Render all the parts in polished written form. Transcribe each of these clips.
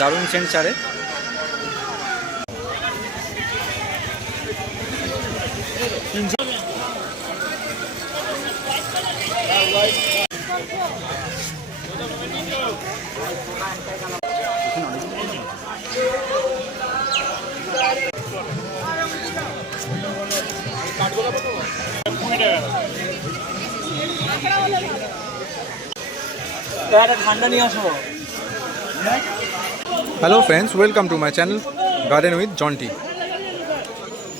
দারুণ সেন্ট ছাড়ে। ঠান্ডা নিয়ে আসো। Hello friends, welcome to my channel garden with Jonty.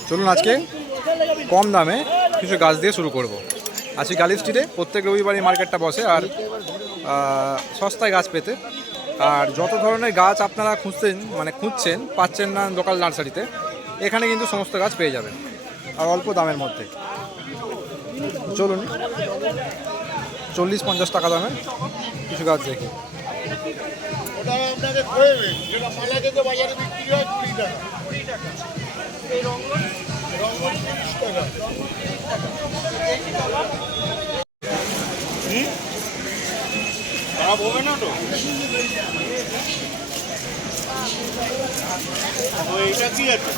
চলুন আজকে কম দামে কিছু গাছ দিয়ে শুরু করব। আজকে গার্লি স্ট্রিটে প্রত্যেক রবিবারই মার্কেটটা বসে, আর সস্তায় গাছ পেতে আর যত ধরনের গাছ আপনারা খুঁজছেন পাচ্ছেন না লোকাল নার্সারিতে, এখানে কিন্তু সমস্ত গাছ পেয়ে যাবেন আর অল্প দামের মধ্যে। চলুন 40-50 টাকা দামে কিছু গাছ দেখি। খারাপ হবে না তো? এইটা কি আছে?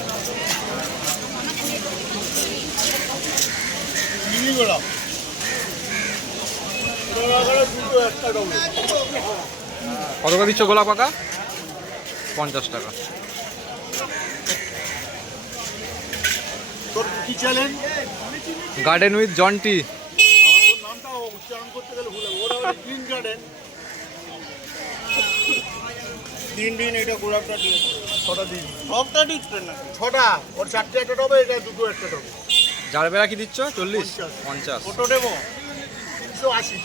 কত করে দিচ্ছ গোলাপ পাকা? 50 টাকা। তোর কি চ্যালেঞ্জ? Garden with Jonty. তোর নামটা উচ্চারণ করতে গেলে ভুলে ওরা গ্রিন গার্ডেন। দিন এটা গোলাপটা দিয়ে 6টা দিন। সবটা দিচ্ছে না 6টা, ওর 4টে একটা হবে, এটা 2টো একটা হবে। জারবেরা কি দিচ্ছ? 40 50। কত দেবো? 380।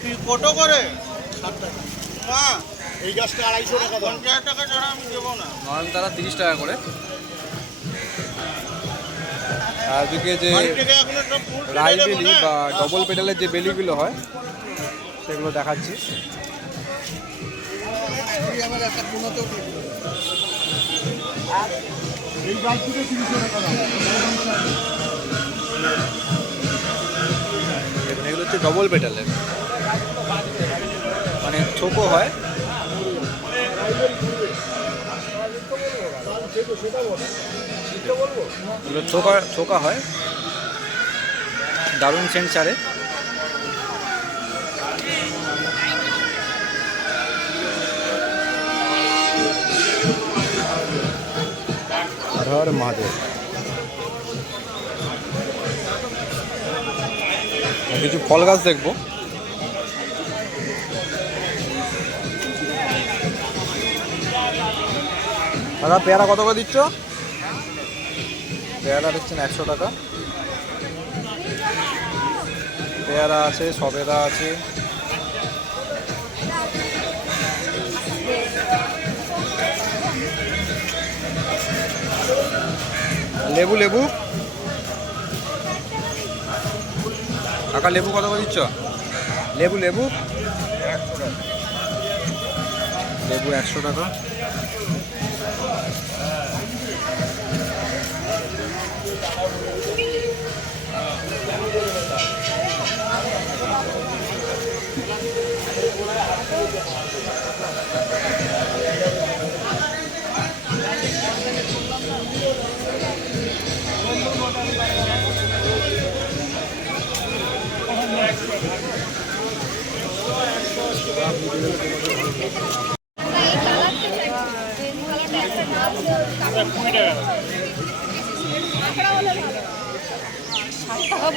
তুই কত করে? 7 টাকা। মা এই গাছটা 250 টাকা দাম। 50 টাকা ছাড়া আমি দেবো না। নরম তারা 30 টাকা করে। আর দিকে যে রাই বেলি বা ডবল পেডালের যে বেলিগুলো হয় সেগুলো দেখাচ্ছি। এই গাছগুলো 300 টাকা দাম। এগুলো হচ্ছে ডবল পেডালের, মানে ছোটো হয়। এগুলো ছোকা হয়, দারুণ সেন্ট ছাড়ে। হর মহাদেব। কিছু ফল গাছ দেখবো। দাদা পেয়ারা কত করে দিচ্ছ? পেয়ারা দিচ্ছেন 100 টাকা। পেয়ারা আছে, সবেদা আছে, লেবু কাকা লেবু কত করে দিচ্ছ? লেবু 100 টাকা।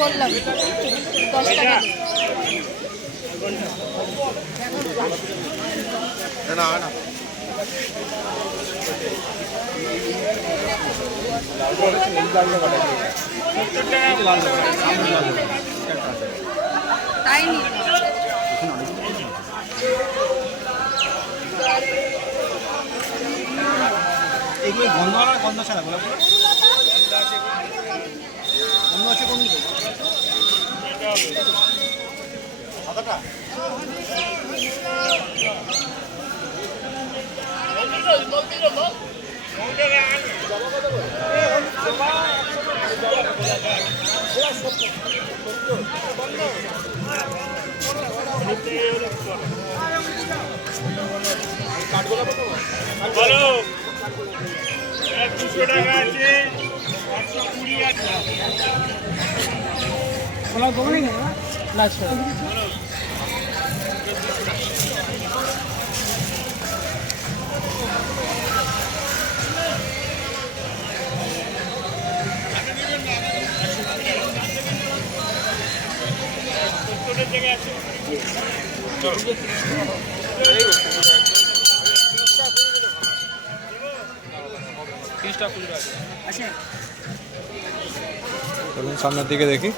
বললাম 10 টাকা। তাই নি এগুলো গন্ধ ছাড়া গোলাপগুলো গন্ধ আছে কোনগুলো? সাদাটা কাঠগোলাপ চলুন সামনের দিকে দেখি।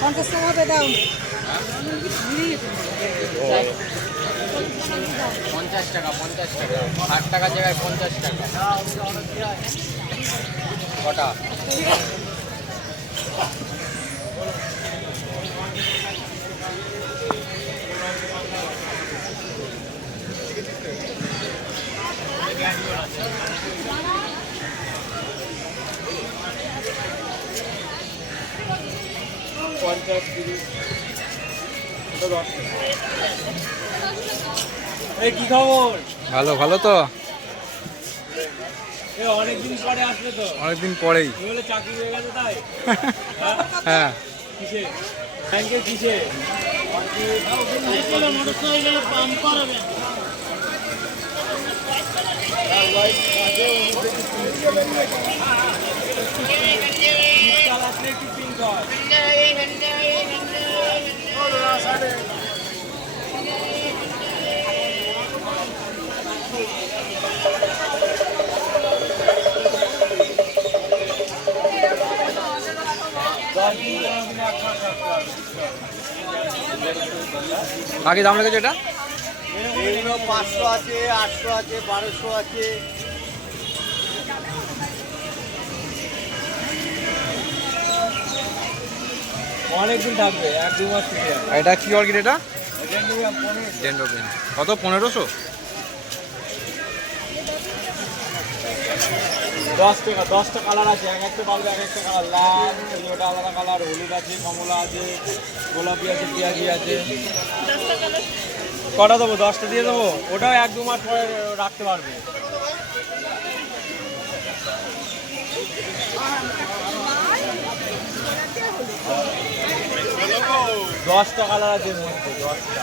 পঞ্চাশ টাকা হবে দাও। 50 টাকা 60 টাকা জায়গায় 50 টাকা কটা এই কি খবর? ভালো ভালো তো, অনেকদিন পরে আসলে তো, অনেকদিন পরেই। বলে চাকরি হয়ে গেছে তাই? হ্যাঁ, কিসে? ব্যাংকে কিসে? শীতকাল আসলে একটু পিঙ্ক হয়। আগে দাম লেগেছে এটা? এগুলো 500 আছে, 800 আছে, 1200 আছে। অনেকদিন থাকবে, 1-2 মাস থেকে যাবে। আর এটা কি অর্কিড? এটা ডেন্ড্রোবিয়াম। কত? 1500? 10 টাকা, 10টা কালার আছে, এক একটা পারবে এক একটা কালার। লাল, ওটা আলাদা কালার, হলুদ আছে, কমলা আছে, গোলাপি আছে, পেঁয়াজি আছে। কটা দেবো? 10টা দিয়ে দেবো। ওটাও 1-2 মাস পরে রাখতে পারবে। দশটা কালার আছে এর মধ্যে, 10টা।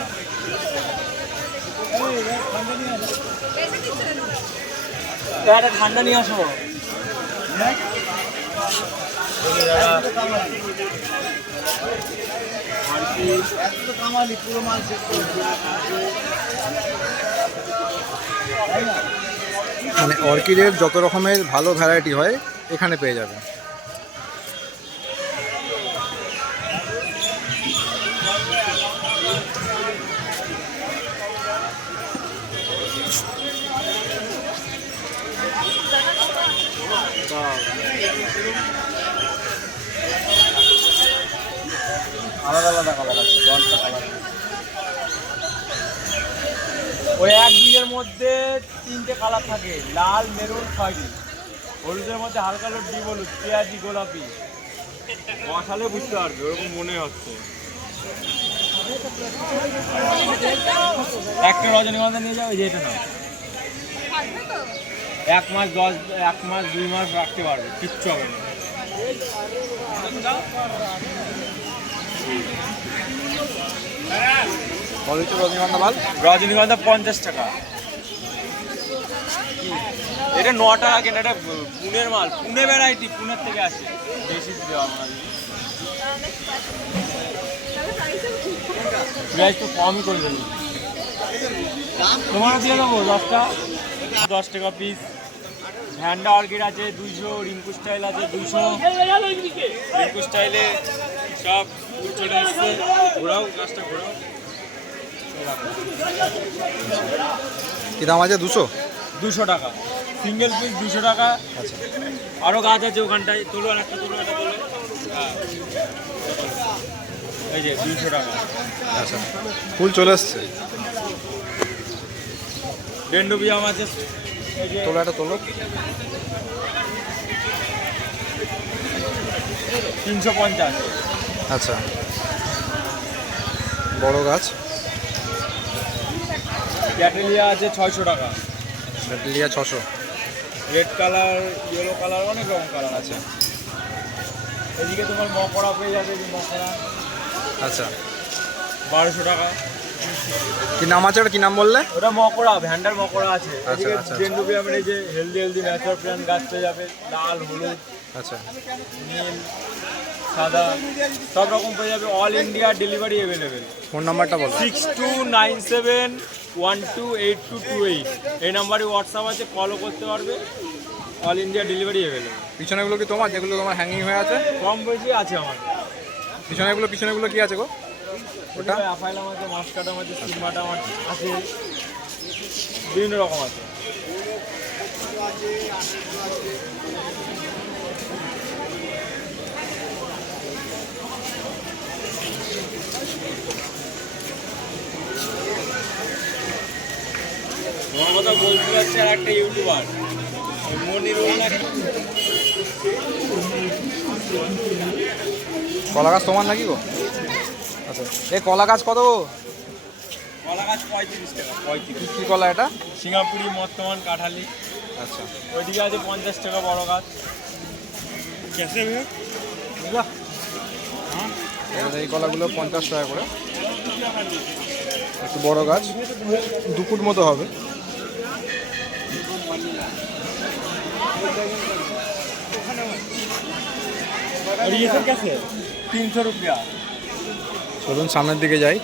একটা ঠান্ডা নিয়ে আসো। মানে অর্কিডের যত রকমের ভালো ভ্যারাইটি হয় এখানে পেয়ে যাবেন। আলাদা আলাদা কালার আছে, 10টা কালার। ওই এক বীজের মধ্যে 3টে কালার থাকে, লাল, মেরুন, খয়েরি। হলুদের মধ্যে হালকা হলুদ, ডিপ হলুদ, পেঁয়াজি, গোলাপি। বসালে বুঝতে পারবে, ওরকম মনে হচ্ছে। একটা রজনীগন্ধা নিয়ে যাবে, যেটা না 1 মাস 2 মাস রাখতে পারবে, কিচ্ছু হবে না। রজনীগন্ধা মাল রজনীগন্ধা 50 টাকা। এটা 9 টাকা কেন? এটা পুনের মাল, পুনে ভ্যারাইটি, পুনের থেকে আসে। বেশি দেওয়া প্রাইস তো কমই করে দেবো। তোমার দিয়ে দেবো 10টা, 10 টাকা পিস। ভ্যান্ডা অর্কিড আছে 200, রিঙ্কু স্টাইল আছে 200। রিঙ্কু স্টাইলে সব ফুল চলে এসছে। ঘোরাও, গাছটা ঘোরাও। রাখবো। কি দাম আছে? 200? 200 টাকা সিঙ্গেল পিস, 200 টাকা। আচ্ছা, আরও গাছ আছে ওখানটায়, তোলো আর একটা তোলো, একটা তোলো। হ্যাঁ, এই যে 200 টাকা। আচ্ছা, ফুল চলে এসছে। ডেন্ডোবিয়াম আছে, এই যে তোলো একটা তোলো। 350। আচ্ছা, বড় গাছ। ক্যাটেলিয়া আছে 600 টাকা। ব্যাটেলিয়া 600। রেড কালার, ইয়েলো কালার, অনেক রকম কালার আছে। এদিকে তোমার মকড়া পেয়ে যাবে, যে মকড়া আচ্ছা, 1200 টাকা। কি নাম আছে ওটা? কি নাম বললে? ওটা মকড়া, ভ্যান্ডার মকড়া আছে। আচ্ছা, এদিকে আচ্ছা। ডেন্ডোবিয়ামের এই যে হেলদি ন্যাচারাল প্ল্যান্ট গাছ পেয়ে যাবে, লাল, হলুদ, আচ্ছা, নীল, সাদা, সব রকম পেয়ে যাবে। All India delivery available. Phone নাম্বারটা বলো। 6297128228, এই নাম্বারে হোয়াটসঅ্যাপ আছে, কলও করতে পারবে। All India delivery available. পিছনেগুলো কি তোমার? যেগুলো তোমার হ্যাঙ্গিং হয়ে আছে কম বেশি আছে আমার। পিছনেগুলো কি আছে গো? ওটা ওটা অ্যাফাইলাম আছে, মাস্কাটাম আছে, সিগমাটাম আছে, বিভিন্ন রকম আছে। তোমার কথা বলতে পারছে আর একটা ইউটিউবার, মনিরুল নাকি। কলা গাছ তোমার নাকি গো? আচ্ছা, এই কলা গাছ কত গো? কলা গাছ 35 টাকা। 35। কি কলা এটা? সিঙ্গাপুরি, বর্তমান, কাঁঠালি। আচ্ছা, ওইদিকে আছে 50 টাকা বড় গাছ। এই কলাগুলো 50 টাকা করে। একটু বড় গাছ, 2 ফুট মতো হবে। और ये सब कैसे है? 300 रुपया। চলুন সামনের দিকে যাই।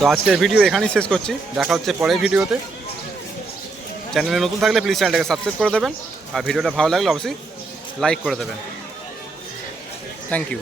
তো আজকের ভিডিও এখানেই শেষ করছি। দেখা হচ্ছে পরের ভিডিওতে। চ্যানেলে নতুন থাকলে প্লিজ চ্যানেলটাকে সাবস্ক্রাইব করে দেবেন, আর ভিডিওটা ভালো লাগলে অবশ্যই লাইক করে দেবেন। Thank you.